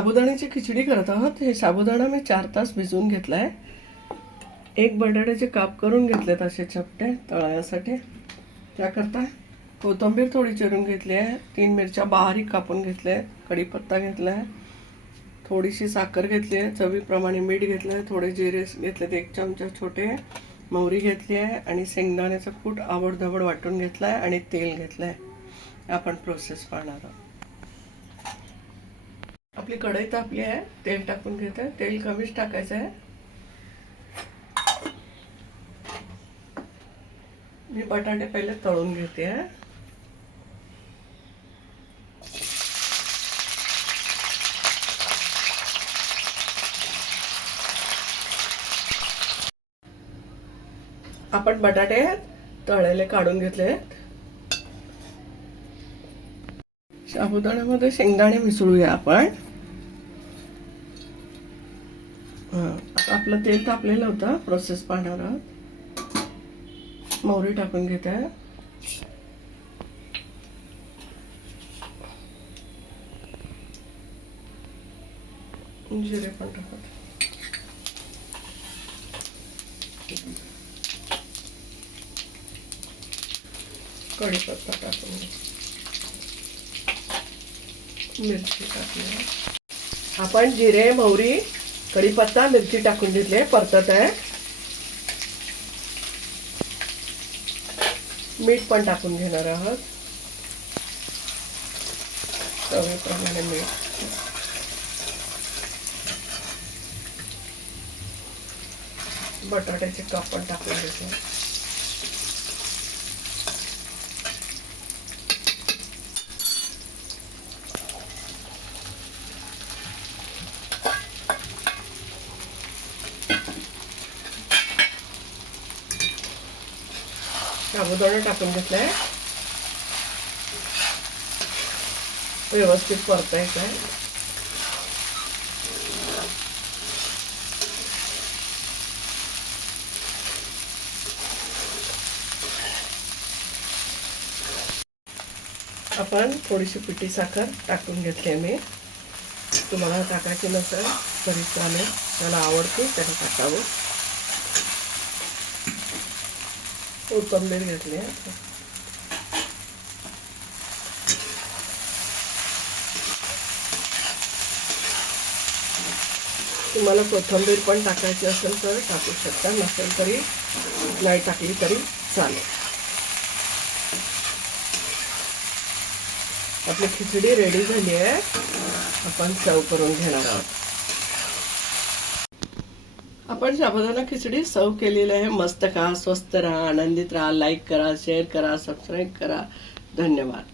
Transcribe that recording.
साबुदाण्याची खिचडी करत आहोत। हे साबुदाणा मी 4 तास भिजवून घेतलाय। एक बटाट्याचे काप करून घेतलेत असे चपटे तळण्यासाठी। त्याकरता कोथिंबीर थोडी चिरून घेतली आहे, 3 मिरच्या बारीक कापून घेतल्या, कढीपत्ता घेतलाय, थोडीशी साखर घेतली आहे, चवीप्रमाणे मीठ घेतलंय, थोडे जिरे घेतलेत 1 चमचा छोटे, मोहरी घेतली आहे आणि शेंगदाण्याचा कूट आवडधवड वाटून घेतलाय आणि तेल घेतलंय। आपण प्रोसेस पाहणार आहोत। आपली कढई तापली आहे, तेल टाकून घेते। तेल कमीच टाकायचं आहे। मी बटाटे पहिले तळून घेते आहे। आपण बटाटे तळलेले काढून घेतले। साबुदाण्यामध्ये शेंगदाणे मिसळूया आपण। आता आपलं तेल तापलेलं होतं, प्रोसेस पाहणार आहोत। मोहरी टाकून घेते आहे, जिरे पण टाकते, कढीपत्ता टाकून मिरची टाकली। आपण जिरे, मोहरी, कढीपत्ता, मिरची टाकून घेतले, परतत आहे। मीठ पण टाकून घेणार आहोत, चवीप्रमाणे मीठ। बटाट्याचे काप पण टाकून घेतले। साबुदाणा टाकून घेतलाय, व्यवस्थित परतायचं आहे। आपण थोडीशी पिठी साखर टाकून घेतली मी। तुम्हाला टाकायची नसेल तरी चालेल, मला आवडते तरी टाकावं। कोथिंबीर घेतली आहे, तुम्हाला कोथिंबीर पण टाकायची असेल तर टाकू शकता, नसेल तरी नाही टाकली तरी चालेल। आपली खिचडी रेडी झाली आहे, आपण सर्व करून घेणार आहोत। आपण साबुदाणा खिचडी सर्व केलेली आहे। मस्त खा, स्वस्त राहा, आनंदित राहा, लाईक करा, शेअर करा, सबस्क्राईब करा। धन्यवाद।